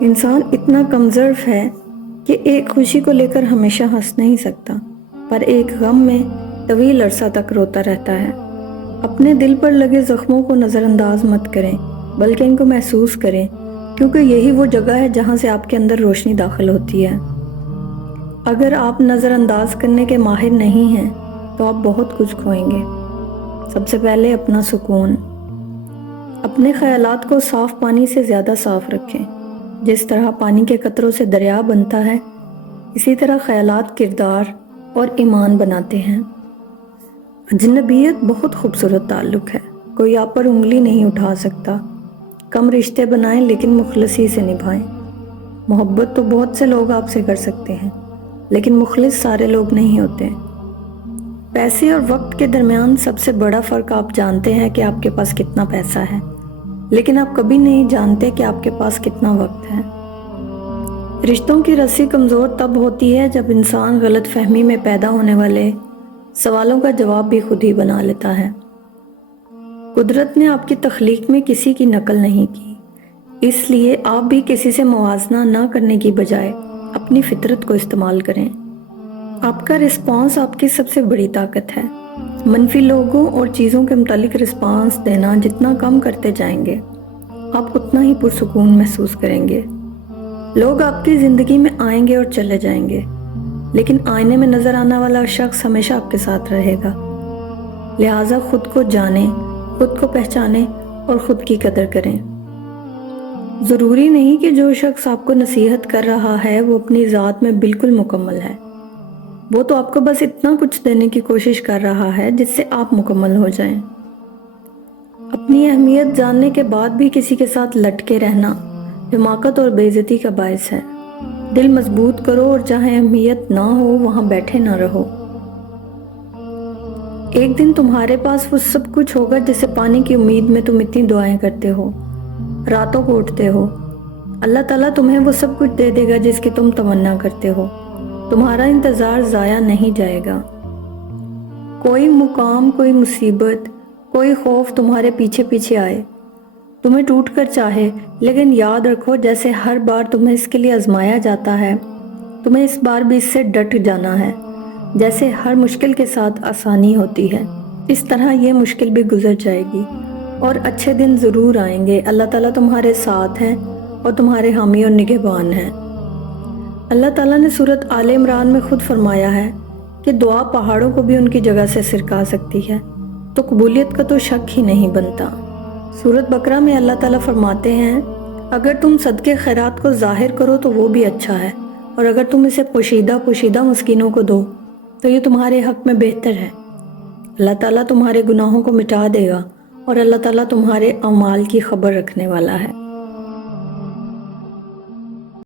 انسان اتنا کمزرف ہے کہ ایک خوشی کو لے کر ہمیشہ ہنس نہیں سکتا، پر ایک غم میں طویل عرصہ تک روتا رہتا ہے۔ اپنے دل پر لگے زخموں کو نظر انداز مت کریں، بلکہ ان کو محسوس کریں، کیونکہ یہی وہ جگہ ہے جہاں سے آپ کے اندر روشنی داخل ہوتی ہے۔ اگر آپ نظر انداز کرنے کے ماہر نہیں ہیں تو آپ بہت کچھ کھوئیں گے۔ سب سے پہلے اپنا سکون۔ اپنے خیالات کو صاف پانی سے زیادہ صاف رکھیں۔ جس طرح پانی کے قطروں سے دریا بنتا ہے، اسی طرح خیالات کردار اور ایمان بناتے ہیں۔ اجنبیت بہت خوبصورت تعلق ہے، کوئی آپ پر انگلی نہیں اٹھا سکتا۔ کم رشتے بنائیں لیکن مخلصی سے نبھائیں۔ محبت تو بہت سے لوگ آپ سے کر سکتے ہیں، لیکن مخلص سارے لوگ نہیں ہوتے۔ پیسے اور وقت کے درمیان سب سے بڑا فرق آپ جانتے ہیں کہ آپ کے پاس کتنا پیسہ ہے، لیکن آپ کبھی نہیں جانتے کہ آپ کے پاس کتنا وقت ہے۔ رشتوں کی رسی کمزور تب ہوتی ہے جب انسان غلط فہمی میں پیدا ہونے والے سوالوں کا جواب بھی خود ہی بنا لیتا ہے۔ قدرت نے آپ کی تخلیق میں کسی کی نقل نہیں کی، اس لیے آپ بھی کسی سے موازنہ نہ کرنے کی بجائے اپنی فطرت کو استعمال کریں۔ آپ کا رسپانس آپ کی سب سے بڑی طاقت ہے۔ منفی لوگوں اور چیزوں کے متعلق رسپانس دینا جتنا کم کرتے جائیں گے، آپ اتنا ہی پرسکون محسوس کریں گے۔ لوگ آپ کی زندگی میں آئیں گے اور چلے جائیں گے، لیکن آئینے میں نظر آنے والا شخص ہمیشہ آپ کے ساتھ رہے گا۔ لہٰذا خود کو جانیں، خود کو پہچانیں اور خود کی قدر کریں۔ ضروری نہیں کہ جو شخص آپ کو نصیحت کر رہا ہے وہ اپنی ذات میں بالکل مکمل ہے۔ وہ تو آپ کو بس اتنا کچھ دینے کی کوشش کر رہا ہے جس سے آپ مکمل ہو جائیں۔ اپنی اہمیت جاننے کے بعد بھی کسی کے ساتھ لٹکے رہنا حماقت اور بے عزتی کا باعث ہے۔ دل مضبوط کرو اور جہاں اہمیت نہ ہو وہاں بیٹھے نہ رہو۔ ایک دن تمہارے پاس وہ سب کچھ ہوگا جسے پانے کی امید میں تم اتنی دعائیں کرتے ہو، راتوں کو اٹھتے ہو۔ اللہ تعالیٰ تمہیں وہ سب کچھ دے دے گا جس کی تم تمنا کرتے ہو۔ تمہارا انتظار ضائع نہیں جائے گا۔ کوئی مقام، کوئی مصیبت، کوئی خوف تمہارے پیچھے پیچھے آئے، تمہیں ٹوٹ کر چاہے، لیکن یاد رکھو جیسے ہر بار تمہیں اس کے لیے آزمایا جاتا ہے، تمہیں اس بار بھی اس سے ڈٹ جانا ہے۔ جیسے ہر مشکل کے ساتھ آسانی ہوتی ہے، اس طرح یہ مشکل بھی گزر جائے گی اور اچھے دن ضرور آئیں گے۔ اللہ تعالیٰ تمہارے ساتھ ہیں اور تمہارے حامی اور نگہبان ہیں۔ اللہ تعالیٰ نے سورۃ آل عمران میں خود فرمایا ہے کہ دعا پہاڑوں کو بھی ان کی جگہ سے سرکا سکتی ہے، تو قبولیت کا تو شک ہی نہیں بنتا۔ سورۃ بقرہ میں اللہ تعالیٰ فرماتے ہیں، اگر تم صدقے خیرات کو ظاہر کرو تو وہ بھی اچھا ہے، اور اگر تم اسے پوشیدہ مسکینوں کو دو تو یہ تمہارے حق میں بہتر ہے۔ اللہ تعالیٰ تمہارے گناہوں کو مٹا دے گا اور اللہ تعالیٰ تمہارے اعمال کی خبر رکھنے والا ہے۔